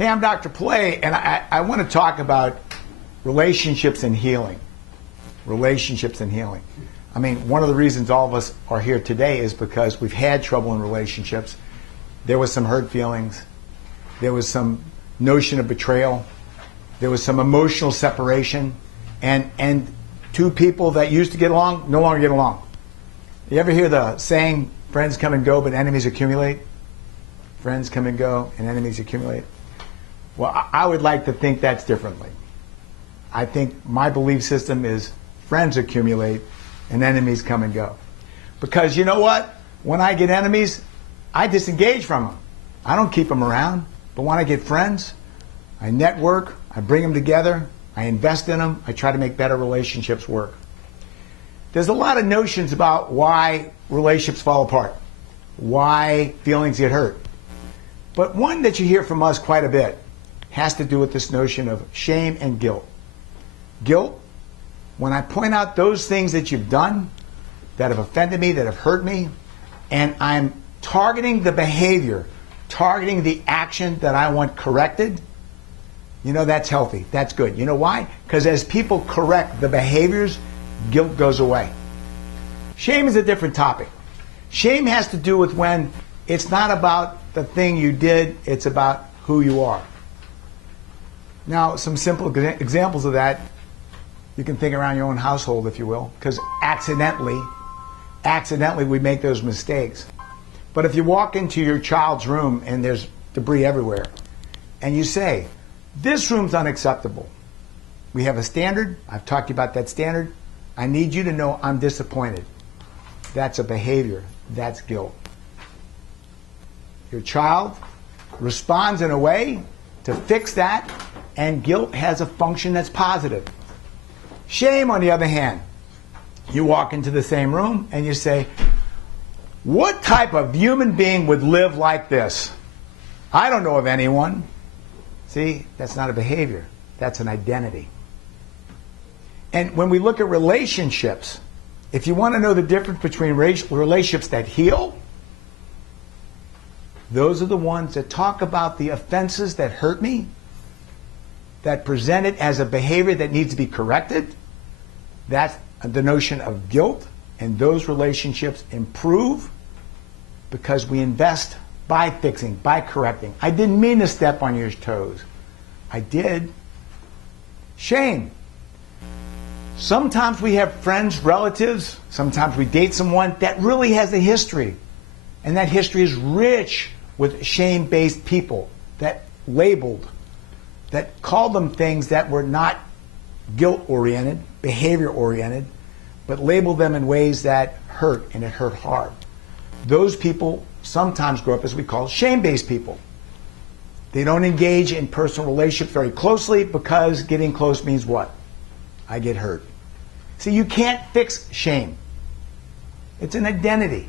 Hey, I'm Dr. Pilet, and I want to talk about relationships and healing. Relationships and healing. I mean, one of the reasons all of us are here today is because we've had trouble in relationships. There was some hurt feelings. There was some notion of betrayal. There was some emotional separation. And two people that used to get along no longer get along. You ever hear the saying, friends come and go, but enemies accumulate? Friends come and go, and enemies accumulate. Well, I would like to think that's differently. I think my belief system is friends accumulate and enemies come and go. Because you know what? When I get enemies, I disengage from them. I don't keep them around. But when I get friends, I network, I bring them together, I invest in them, I try to make better relationships work. There's a lot of notions about why relationships fall apart, why feelings get hurt. But one that you hear from us quite a bit has to do with this notion of shame and guilt. Guilt, when I point out those things that you've done that have offended me, that have hurt me, and I'm targeting the behavior, targeting the action that I want corrected, you know, that's healthy. That's good. You know why? Because as people correct the behaviors, guilt goes away. Shame is a different topic. Shame has to do with when it's not about the thing you did, it's about who you are. Now, some simple examples of that, you can think around your own household, if you will, because accidentally we make those mistakes. But if you walk into your child's room and there's debris everywhere, and you say, this room's unacceptable. We have a standard. I've talked to you about that standard. I need you to know I'm disappointed. That's a behavior. That's guilt. Your child responds in a way to fix that, and guilt has a function that's positive. Shame, on the other hand, you walk into the same room and you say, what type of human being would live like this? I don't know of anyone. See, that's not a behavior. That's an identity. And when we look at relationships, if you want to know the difference between relationships that heal, those are the ones that talk about the offenses that hurt me, that present it as a behavior that needs to be corrected. That's the notion of guilt, and those relationships improve because we invest by fixing, by correcting. I didn't mean to step on your toes. I did. Shame. Sometimes we have friends, relatives, sometimes we date someone that really has a history. And that history is rich with shame-based people that labeled, that called them things that were not guilt-oriented, behavior-oriented, but labeled them in ways that hurt, and it hurt hard. Those people sometimes grow up as we call shame-based people. They don't engage in personal relationships very closely because getting close means what? I get hurt. See, you can't fix shame. It's an identity.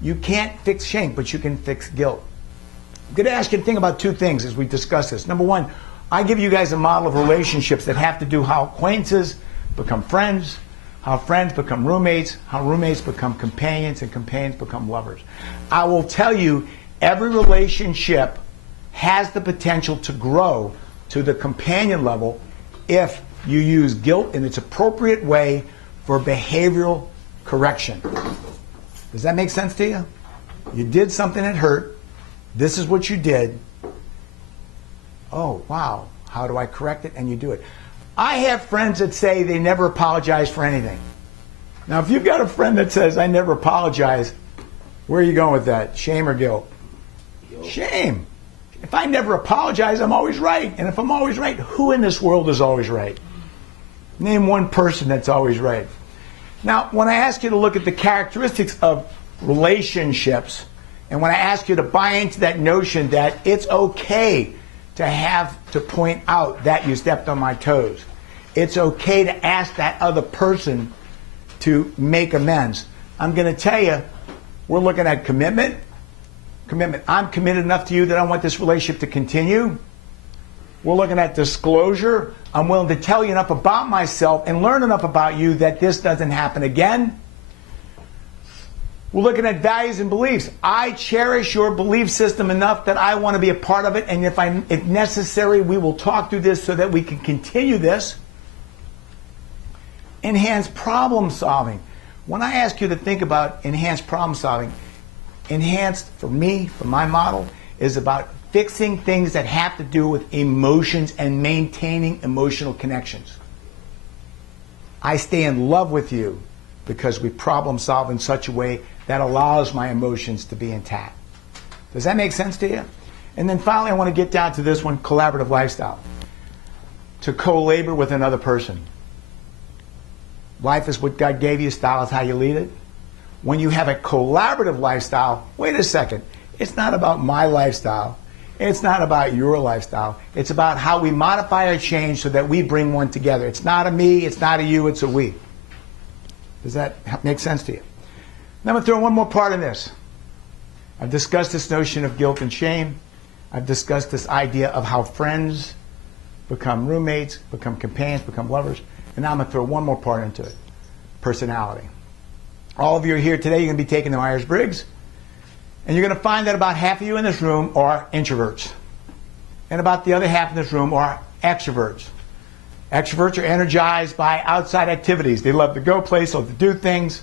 You can't fix shame, but you can fix guilt. I'm going to ask you to think about two things as we discuss this. Number one, I give you guys a model of relationships that have to do how acquaintances become friends, how friends become roommates, how roommates become companions, and companions become lovers. I will tell you, every relationship has the potential to grow to the companion level if you use guilt in its appropriate way for behavioral correction. Does that make sense to you? You did something that hurt. This is what you did. Oh, wow. How do I correct it? And you do it. I have friends that say they never apologize for anything. Now, if you've got a friend that says, I never apologize, where are you going with that? Shame or guilt? Shame. If I never apologize, I'm always right. And if I'm always right, who in this world is always right? Name one person that's always right. Now, when I ask you to look at the characteristics of relationships, and when I ask you to buy into that notion that it's okay to have to point out that you stepped on my toes, it's okay to ask that other person to make amends, I'm going to tell you, we're looking at commitment. Commitment. I'm committed enough to you that I want this relationship to continue. We're looking at disclosure. I'm willing to tell you enough about myself and learn enough about you that this doesn't happen again. We're looking at values and beliefs. I cherish your belief system enough that I want to be a part of it, and if necessary, we will talk through this so that we can continue this. Enhanced problem solving. When I ask you to think about enhanced problem solving, enhanced, for me, for my model, is about fixing things that have to do with emotions and maintaining emotional connections. I stay in love with you because we problem solve in such a way that allows my emotions to be intact. Does that make sense to you? And then finally, I want to get down to this one, collaborative lifestyle. To co-labor with another person. Life is what God gave you, style is how you lead it. When you have a collaborative lifestyle, wait a second, it's not about my lifestyle. It's not about your lifestyle. It's about how we modify or change so that we bring one together. It's not a me, it's not a you, it's a we. Does that make sense to you? Now I'm going to throw one more part in this. I've discussed this notion of guilt and shame. I've discussed this idea of how friends become roommates, become companions, become lovers. And now I'm going to throw one more part into it. Personality. All of you are here today, you're going to be taking the Myers-Briggs. And you're going to find that about half of you in this room are introverts. And about the other half in this room are extroverts. Extroverts are energized by outside activities. They love to go places, love to do things.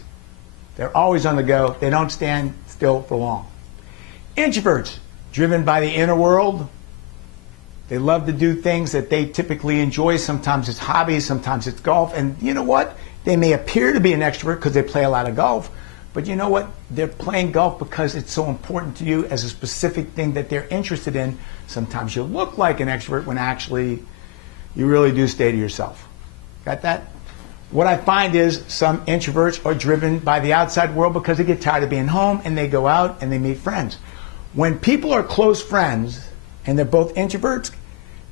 They're always on the go. They don't stand still for long. Introverts, driven by the inner world. They love to do things that they typically enjoy. Sometimes it's hobbies, sometimes it's golf. And you know what? They may appear to be an extrovert because they play a lot of golf. But you know what? They're playing golf because it's so important to you as a specific thing that they're interested in. Sometimes you look like an extrovert when actually you really do stay to yourself. Got that? What I find is some introverts are driven by the outside world because they get tired of being home and they go out and they meet friends. When people are close friends and they're both introverts,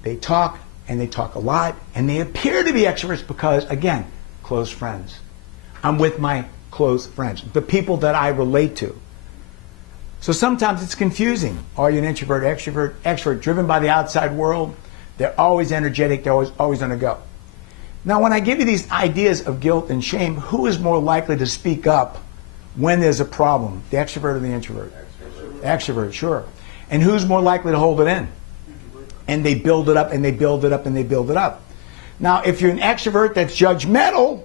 they talk and they talk a lot and they appear to be extroverts because, again, close friends. I'm with my close friends, the people that I relate to. So sometimes it's confusing. Are you an introvert, extrovert? Extrovert, driven by the outside world. They're always energetic. They're always on the go. Now, when I give you these ideas of guilt and shame, who is more likely to speak up when there's a problem? The extrovert or the introvert? Extrovert, sure. And who's more likely to hold it in? And they build it up and they build it up and they build it up. Now, if you're an extrovert that's judgmental,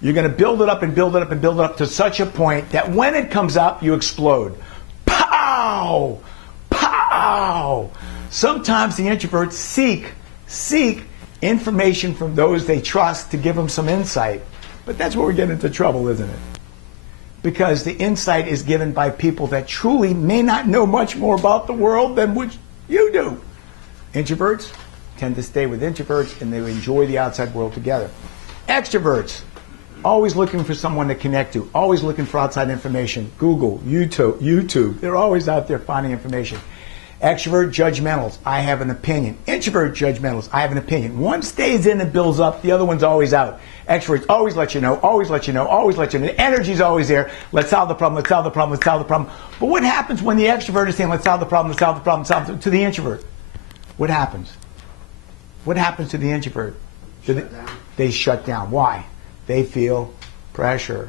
you're going to build it up and build it up and build it up to such a point that when it comes up, you explode. Pow! Pow! Sometimes the introverts seek information from those they trust to give them some insight. But that's where we get into trouble, isn't it? Because the insight is given by people that truly may not know much more about the world than what you do. Introverts tend to stay with introverts and they enjoy the outside world together. Extroverts, always looking for someone to connect to, always looking for outside information. Google, YouTube, they're always out there finding information. Extrovert judgmentals, I have an opinion. Introvert judgmentals, I have an opinion. One stays in and builds up, the other one's always out. Extroverts always let you know, always let you know, always let you know. The energy's always there. Let's solve the problem, let's solve the problem, let's solve the problem. But what happens when the extrovert is saying, let's solve the problem, let's solve the problem, solve the, to the introvert? What happens? What happens to the introvert? They shut down. Why? They feel pressure.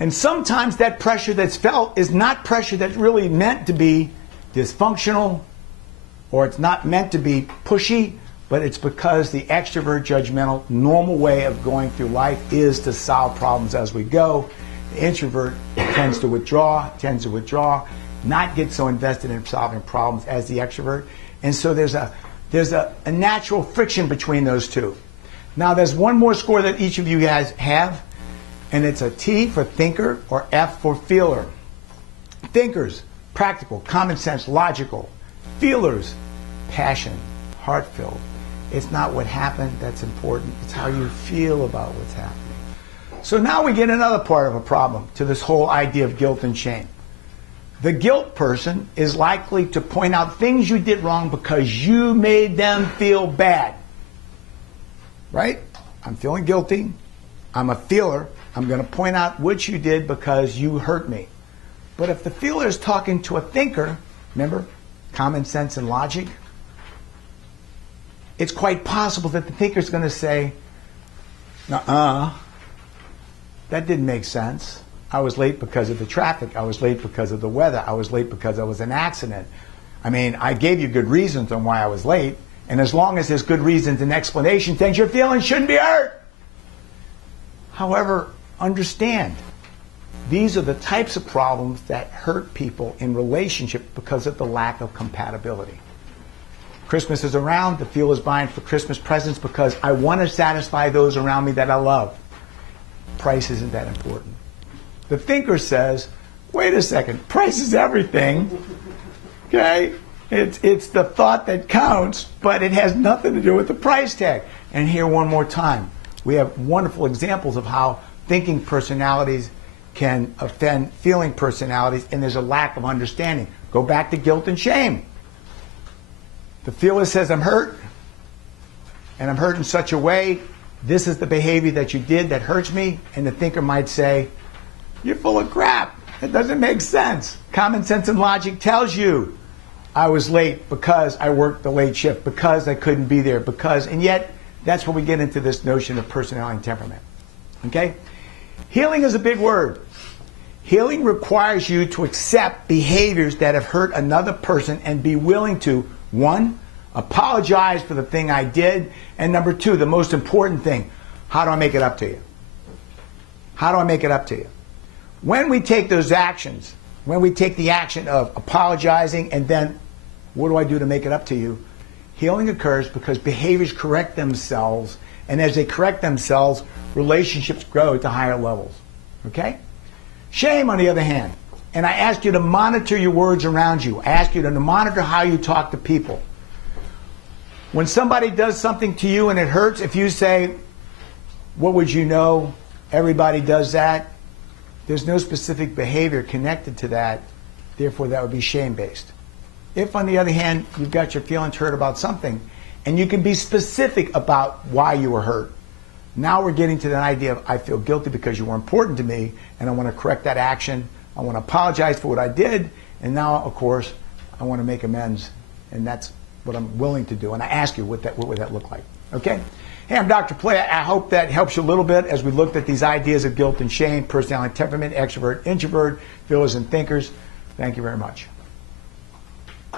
And sometimes that pressure that's felt is not pressure that's really meant to be dysfunctional, or it's not meant to be pushy, but it's because the extrovert, judgmental, normal way of going through life is to solve problems as we go. The introvert tends to withdraw, not get so invested in solving problems as the extrovert. And so there's a natural friction between those two. Now there's one more score that each of you guys have, and it's a T for thinker or F for feeler. Thinkers, practical, common sense, logical. Feelers, passion, heart-filled. It's not what happened that's important, it's how you feel about what's happening. So now we get another part of a problem to this whole idea of guilt and shame. The guilt person is likely to point out things you did wrong because you made them feel bad. Right? I'm feeling guilty. I'm a feeler. I'm going to point out what you did because you hurt me. But if the feeler is talking to a thinker, remember, common sense and logic, it's quite possible that the thinker is going to say, that didn't make sense. I was late because of the traffic. I was late because of the weather. I was late because I was in an accident. I mean, I gave you good reasons on why I was late. And as long as there's good reasons and explanations, then your feelings shouldn't be hurt. However, understand, these are the types of problems that hurt people in relationship because of the lack of compatibility. Christmas is around, the fuel is buying for Christmas presents because I want to satisfy those around me that I love. Price isn't that important. The thinker says, wait a second, price is everything. Okay? It's the thought that counts, but it has nothing to do with the price tag. And here one more time, we have wonderful examples of how thinking personalities can offend feeling personalities, and there's a lack of understanding. Go back to guilt and shame. The feeler says, I'm hurt, and I'm hurt in such a way, this is the behavior that you did that hurts me, and the thinker might say, you're full of crap. It doesn't make sense. Common sense and logic tells you I was late because I worked the late shift, because I couldn't be there, because, and yet that's where we get into this notion of personality and temperament. Okay? Healing is a big word. Healing requires you to accept behaviors that have hurt another person and be willing to, one, apologize for the thing I did, and number two, the most important thing, how do I make it up to you? How do I make it up to you? When we take those actions, when we take the action of apologizing and then what do I do to make it up to you? Healing occurs because behaviors correct themselves, and as they correct themselves, relationships grow to higher levels. Okay? Shame, on the other hand, and I ask you to monitor your words around you. I ask you to monitor how you talk to people. When somebody does something to you and it hurts, if you say, what would you know? Everybody does that. There's no specific behavior connected to that. Therefore, that would be shame-based. If, on the other hand, you've got your feelings hurt about something, and you can be specific about why you were hurt, now we're getting to the idea of I feel guilty because you were important to me, and I want to correct that action. I want to apologize for what I did, and now, of course, I want to make amends, and that's what I'm willing to do. And I ask you, what would that look like? Okay? Hey, I'm Dr. Pilet. I hope that helps you a little bit as we looked at these ideas of guilt and shame, personality, temperament, extrovert, introvert, feelers, and thinkers. Thank you very much.